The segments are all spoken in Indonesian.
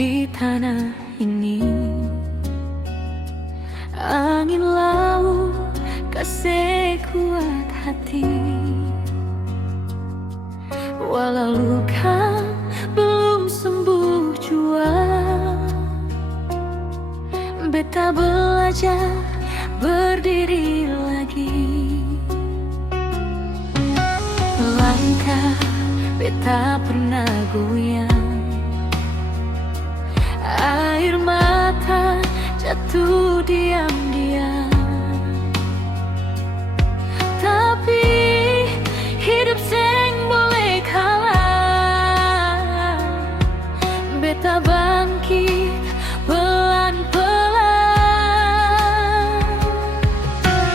di tanah ini. Angin laut kasih kuat hati, walau luka belum sembuh jua. Beta belajar berdiri lagi. Langkah beta pernah goyang, air mata jatuh diam-diam. Tapi hidup seng boleh kalah. Beta bangkit pelan-pelan.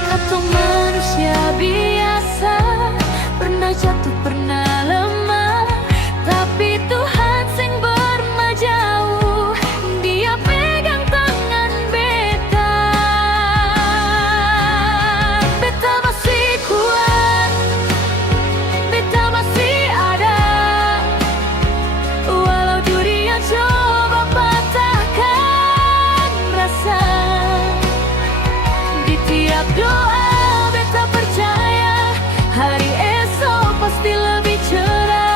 Katong manusia biasa, pernah jatuh, pernah lemah, tapi Tuhan seng berma jauh. Dia pegang tangan beta. Beta masih kuat, beta masih ada, walau dunia coba patahkan rasa. Di tiap doa beta percaya hari esok pasti lebih cerah.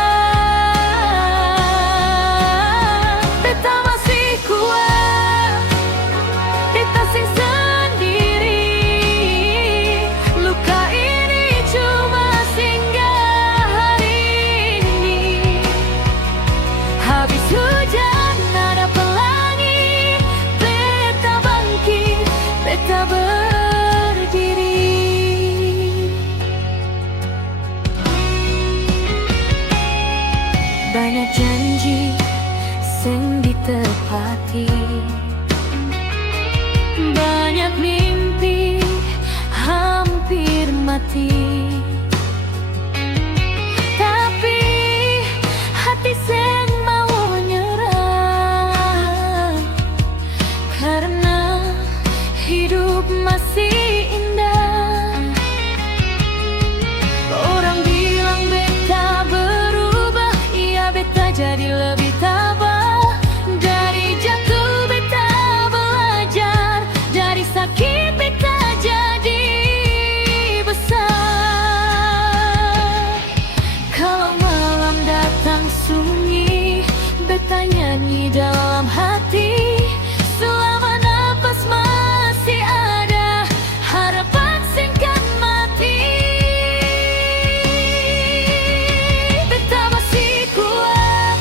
Beta masih kuat, beta sing sendiri. Luka ini cuma singgah hari ini. Habis hujan ada pelangi, beta bangkit, beta berdiri. Banyak janji seng ditepati, banyak mimpi hampir mati. Tapi hati seng mau nyerah, karena hidup masih indah. Orang bilang beta berubah, iya beta jadi lebih tabah. Dari jatuh beta belajar, dari sakit beta jadi besar. Kalau malam datang sunyi, beta nyanyi dalam hati. Selama napas masih ada, harapan singkat mati. Beta masih kuat,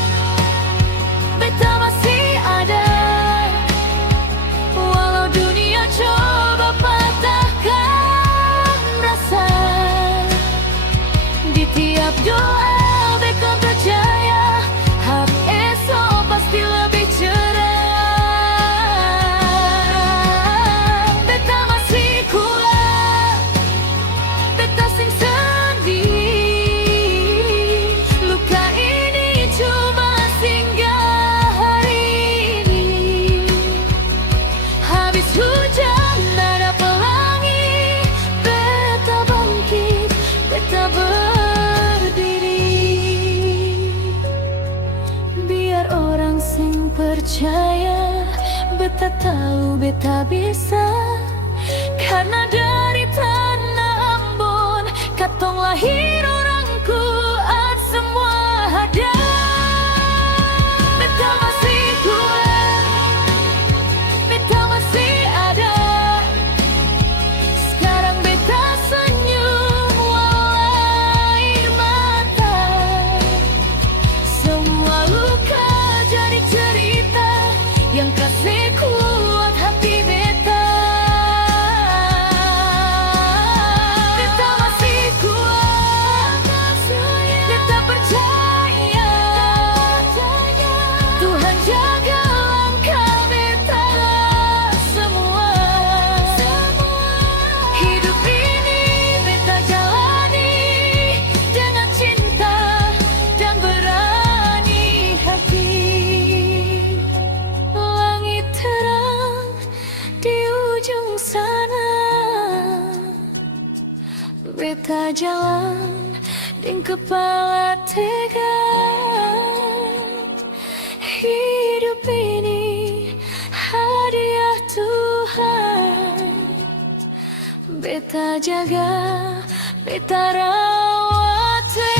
beta masih ada, walau dunia coba patahkan rasa. Di tiap doa beta percaya hari esok pasti lebih cerah. Beta masih kuat, beta sing sendiri. Luka ini cuma singgah hari ini. Habis hujan ada pelangi, beta bangkit, beta berdiri. Biar orang sing percaya, beta tahu beta bisa. Karena dari tanah Ambon katong lahir orang kuat semua ada. Beta masih kuat, beta masih ada. Sekarang beta senyum walau air mata. Semua luka jadi cerita yang kasih kuat hati beta. Beta masih kuat, beta percaya Tuhan jaga langkah beta semua. Hidup ini beta jalani dengan cinta dan berani hati. Langit terang di ujung sana, beta jalan dengan kepala tegak. Hidup ini Beta jaga, beta rawat.